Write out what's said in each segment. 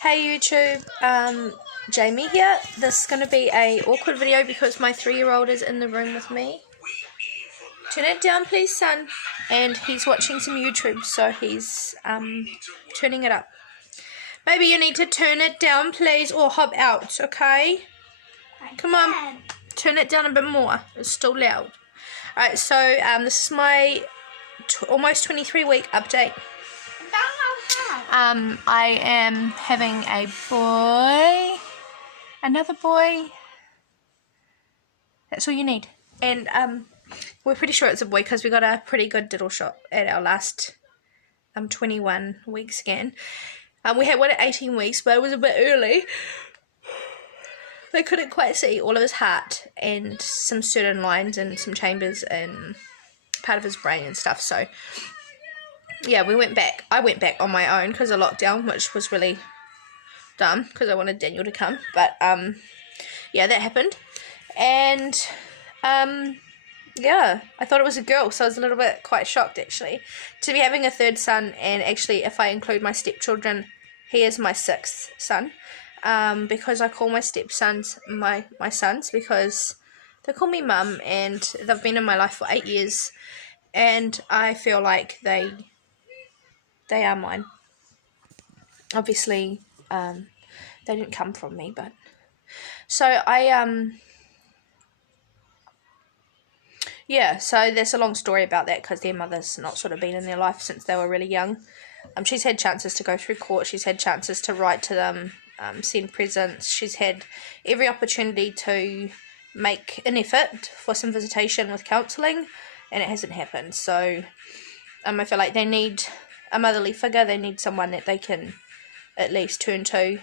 Hey YouTube, Jamie here. This is going to be a awkward video because my 3-year-old is in the room with me. Turn it down please, son. And he's watching some YouTube, so he's turning it up. Baby, you need to turn it down please, or hop out, okay? Come on, turn it down a bit more. It's still loud. Alright, so this is my almost 23-week update. I am having a boy, another boy. That's all you need. And we're pretty sure it's a boy because we got a pretty good diddle shot at our last 21-week scan. We had one at 18 weeks, but it was a bit early. They couldn't quite see all of his heart and some certain lines and some chambers and part of his brain and stuff, so yeah, we went back. I went back on my own because of lockdown, which was really dumb because I wanted Daniel to come. But yeah, that happened. And yeah, I thought it was a girl, so I was a little bit quite shocked actually to be having a third son. And actually, if I include my stepchildren, he is my 6th son, because I call my stepsons my sons because they call me mum, and they've been in my life for 8 years, and I feel like they are mine. Obviously, they didn't come from me, but so yeah, so there's a long story about that because their mother's not sort of been in their life since they were really young. She's had chances to go through court, she's had chances to write to them, send presents, she's had every opportunity to make an effort for some visitation with counselling, and it hasn't happened. So I feel like they need a motherly figure. They need someone that they can at least turn to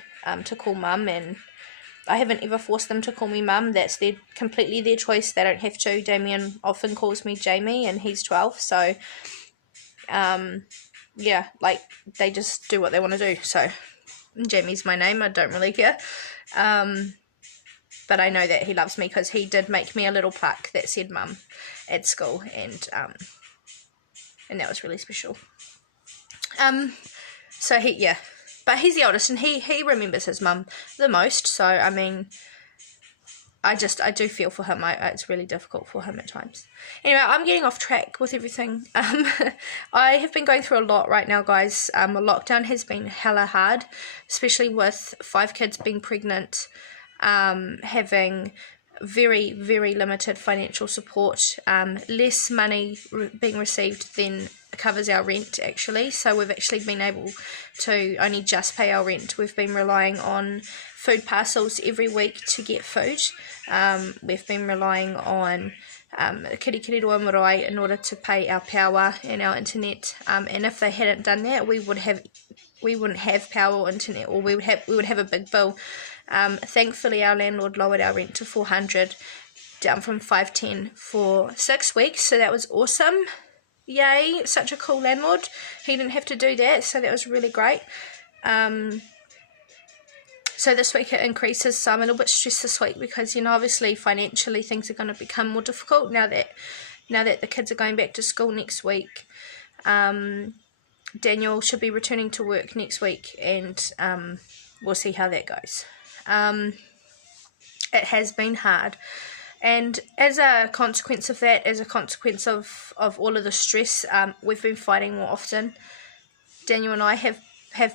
call mum, and I haven't ever forced them to call me mum. That's completely their choice. They don't have to. Damien often calls me Jamie, and he's 12, so yeah, like, they just do what they want to do. So Jamie's my name. I don't really care, but I know that he loves me because he did make me a little plaque that said mum at school, and that was really special. So yeah, but he's the oldest, and he remembers his mum the most, so I mean, I do feel for him. It's really difficult for him at times. Anyway, I'm getting off track with everything. I have been going through a lot right now, guys. Lockdown has been hella hard, especially with 5 kids being pregnant, having very, very limited financial support, less money being received than covers our rent actually, so we've actually been able to only just pay our rent. We've been relying on food parcels every week to get food. We've been relying on Kirikiri Roa Marae in order to pay our power and our internet, and if they hadn't done that, we wouldn't have power or internet, or we would have a big bill. Thankfully our landlord lowered our rent to $400, down from $510 for 6 weeks, so that was awesome. Yay, such a cool landlord. He didn't have to do that, so that was really great. So this week it increases, so I'm a little bit stressed this week because, you know, obviously financially things are going to become more difficult now that the kids are going back to school next week. Daniel should be returning to work next week, and we'll see how that goes. It has been hard, and as a consequence of that, as a consequence of all of the stress, we've been fighting more often. Daniel and I have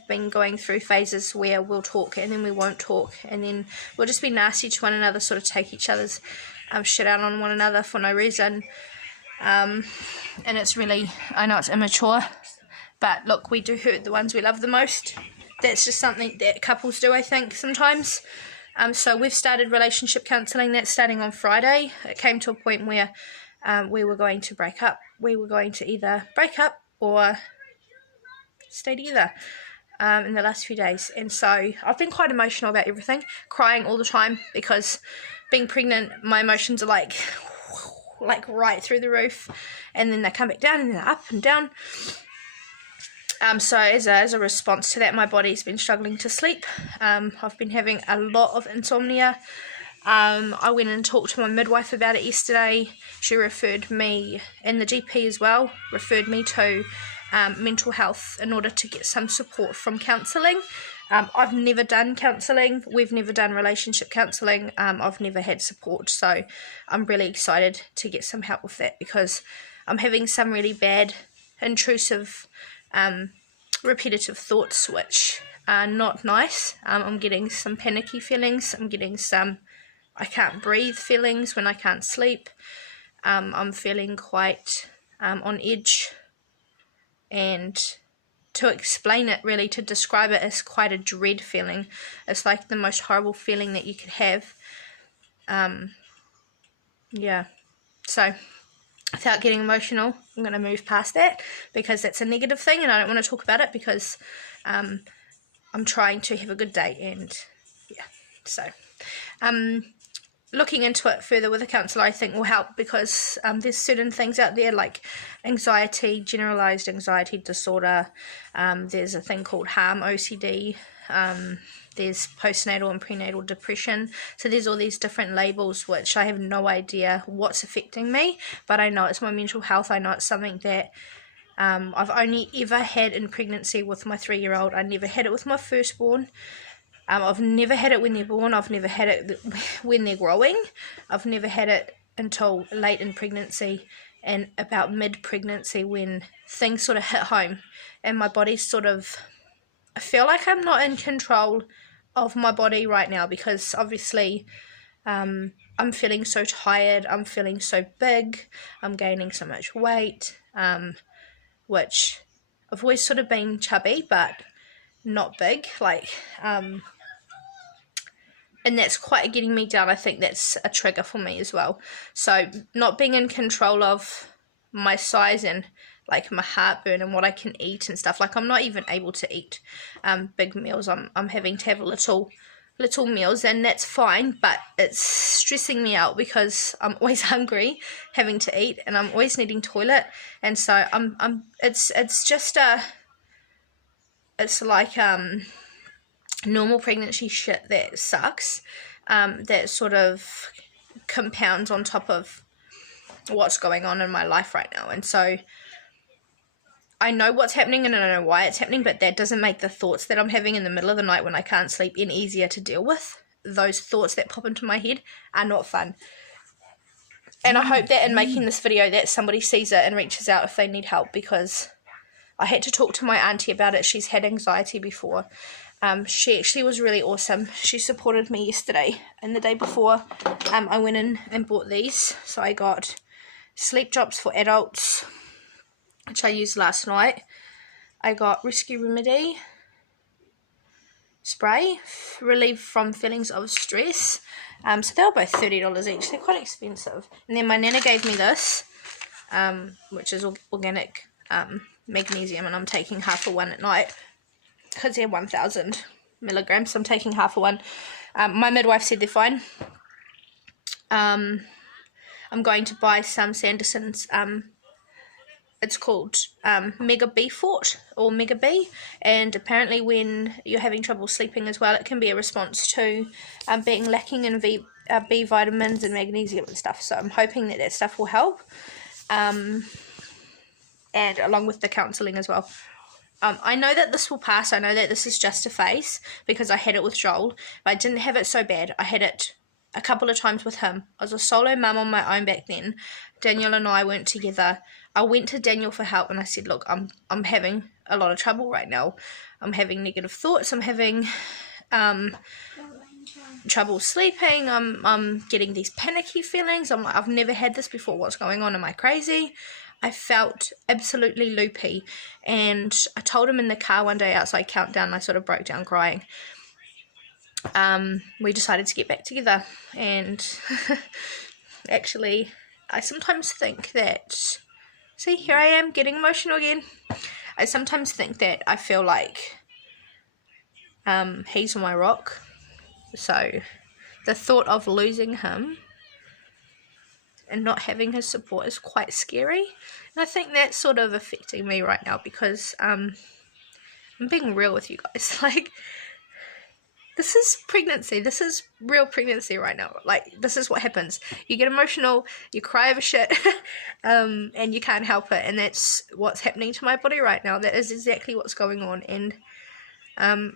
been going through phases where we'll talk and then we won't talk, and then we'll just be nasty to one another, sort of take each other's shit out on one another for no reason. And it's really, I know it's immature, but look, we do hurt the ones we love the most. That's just something that couples do, I think, sometimes. So we've started relationship counselling. That's starting on Friday. It came to a point where we were going to break up. We were going to either break up or stay together in the last few days. And so I've been quite emotional about everything, crying all the time because being pregnant, my emotions are like right through the roof, and then they come back down and then they're up and down. So as a response to that, my body's been struggling to sleep. I've been having a lot of insomnia. I went and talked to my midwife about it yesterday. She referred me, and the GP as well, referred me to mental health in order to get some support from counselling. I've never done counselling. We've never done relationship counselling. I've never had support. So I'm really excited to get some help with that, because I'm having some really bad, intrusive, repetitive thoughts, which are not nice. I'm getting some panicky feelings. I'm getting some I can't breathe feelings when I can't sleep. I'm feeling quite on edge, and to explain it, really, to describe it, as quite a dread feeling. It's like the most horrible feeling that you could have. Yeah, so without getting emotional, I'm going to move past that, because that's a negative thing and I don't want to talk about it, because I'm trying to have a good day. And yeah, so looking into it further with a counsellor, I think, will help, because there's certain things out there like anxiety, generalised anxiety disorder. There's a thing called harm OCD. There's postnatal and prenatal depression. So there's all these different labels, which I have no idea what's affecting me, but I know it's my mental health. I know it's something that I've only ever had in pregnancy with my 3-year-old. I never had it with my firstborn. I've never had it when they're born. I've never had it when they're growing. I've never had it until late in pregnancy and about mid-pregnancy, when things sort of hit home and my body's sort of... I feel like I'm not in control of my body right now, because obviously I'm feeling so tired. I'm feeling so big. I'm gaining so much weight, which I've always sort of been chubby, but not big. And that's quite getting me down. I think that's a trigger for me as well. So not being in control of my size and like my heartburn and what I can eat and stuff. Like, I'm not even able to eat big meals. I'm having to have little meals, and that's fine, but it's stressing me out, because I'm always hungry, having to eat, and I'm always needing toilet. And so it's like normal pregnancy shit that sucks, that sort of compounds on top of what's going on in my life right now. And so I know what's happening and I know why it's happening, but that doesn't make the thoughts that I'm having in the middle of the night when I can't sleep any easier to deal with. Those thoughts that pop into my head are not fun. And I hope that in making this video that somebody sees it and reaches out if they need help, because I had to talk to my auntie about it. She's had anxiety before. She actually was really awesome. She supported me yesterday, and the day before I went in and bought these. So I got sleep drops for adults, which I used last night. I got Rescue Remedy spray, relieve from feelings of stress. So they were both $30 each. They're quite expensive. And then my nana gave me this, which is organic magnesium, and I'm taking half of one at night, because they're 1,000 milligrams. So I'm taking half of one. My midwife said they're fine. I'm going to buy some Sanderson's, it's called Mega B Fort, or Mega B, and apparently when you're having trouble sleeping as well, it can be a response to being lacking in B vitamins and magnesium and stuff. So I'm hoping that stuff will help, and along with the counselling as well. I know that this will pass. I know that this is just a phase, because I had it with Joel, but I didn't have it so bad. I had it a couple of times with him. I was a solo mum on my own back then. Daniel and I weren't together. I went to Daniel for help, and I said, look, I'm having a lot of trouble right now. I'm having negative thoughts. I'm having trouble sleeping. I'm getting these panicky feelings. I'm like, I've never had this before. What's going on? Am I crazy? I felt absolutely loopy, and I told him in the car one day outside Countdown. I sort of broke down crying. We decided to get back together, and actually I sometimes think that, see, here I am getting emotional again. I sometimes think that I feel like he's my rock, so the thought of losing him and not having his support is quite scary, and I think that's sort of affecting me right now, because I'm being real with you guys, like, this is pregnancy. This is real pregnancy right now. Like, this is what happens. You get emotional, you cry over shit, and you can't help it. And that's what's happening to my body right now. That is exactly what's going on. And I mean,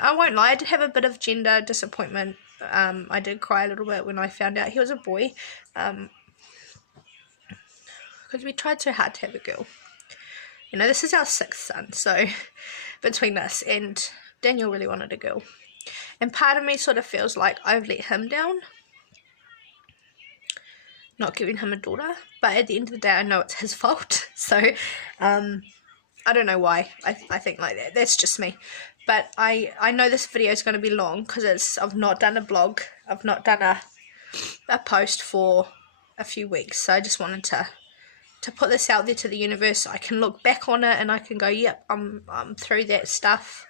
I won't lie, I did have a bit of gender disappointment. I did cry a little bit when I found out he was a boy, because we tried so hard to have a girl. You know, this is our 6th son, so between us, and Daniel really wanted a girl. And part of me sort of feels like I've let him down, not giving him a daughter, but at the end of the day, I know it's his fault. So, I don't know why I think like that. That's just me. But I know this video is going to be long because I've not done a blog. I've not done a post for a few weeks. So I just wanted to put this out there to the universe. So I can look back on it and I can go, yep, I'm through that stuff.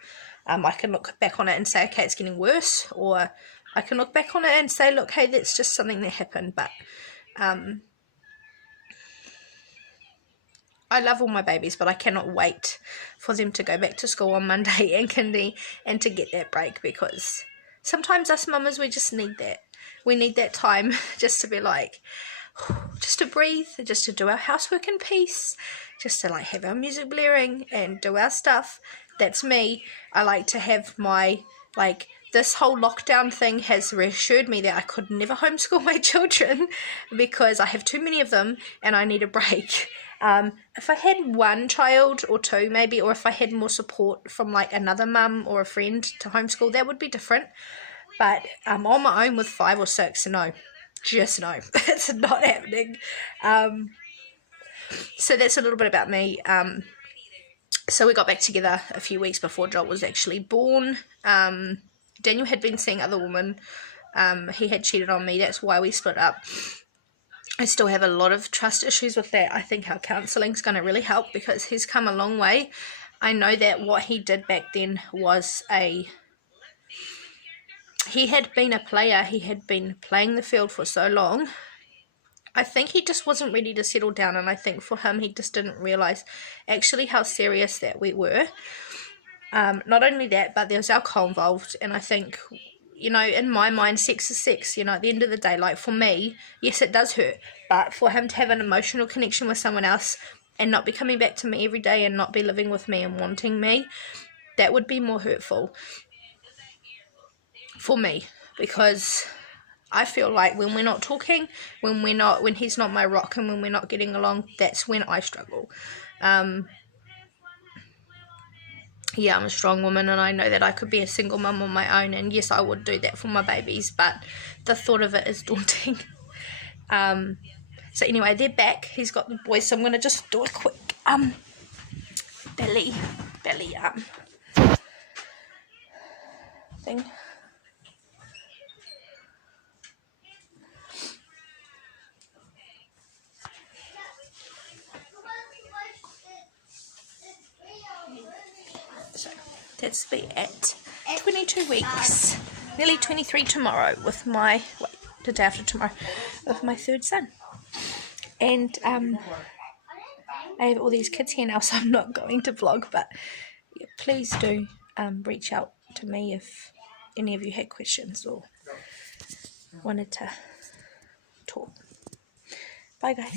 I can look back on it and say, okay, it's getting worse. Or I can look back on it and say, look, hey, that's just something that happened. But I love all my babies, but I cannot wait for them to go back to school on Monday and kindy and to get that break, because sometimes us mamas, we just need that. We need that time just to be like, just to breathe, just to do our housework in peace, just to like have our music blaring and do our stuff. That's me. I like to have my, like, this whole lockdown thing has reassured me that I could never homeschool my children because I have too many of them and I need a break. If I had one child or two maybe, or if I had more support from like another mum or a friend to homeschool, that would be different. But on my own with 5 or 6, no, just no, it's not happening. So that's a little bit about me. So we got back together a few weeks before Joel was actually born. Daniel had been seeing other women. He had cheated on me. That's why we split up. I still have a lot of trust issues with that. I think our counselling is going to really help because he's come a long way. I know that what he did back then was he had been a player. He had been playing the field for so long. I think he just wasn't ready to settle down, and I think for him he just didn't realise actually how serious that we were. Not only that, but there was alcohol involved, and I think, you know, in my mind, sex is sex. You know, at the end of the day, like for me, yes, it does hurt, but for him to have an emotional connection with someone else and not be coming back to me every day and not be living with me and wanting me, that would be more hurtful for me, because I feel like when we're not talking, when he's not my rock and when we're not getting along, that's when I struggle. Yeah, I'm a strong woman and I know that I could be a single mum on my own, and yes, I would do that for my babies, but the thought of it is daunting. So anyway, they're back. He's got the boys, so I'm going to just do a quick belly thing. So that's be at 22 weeks, nearly 23 tomorrow with my, the day after tomorrow, with my 3rd son. And I have all these kids here now, so I'm not going to vlog, but yeah, please do reach out to me if any of you had questions or wanted to talk. Bye guys.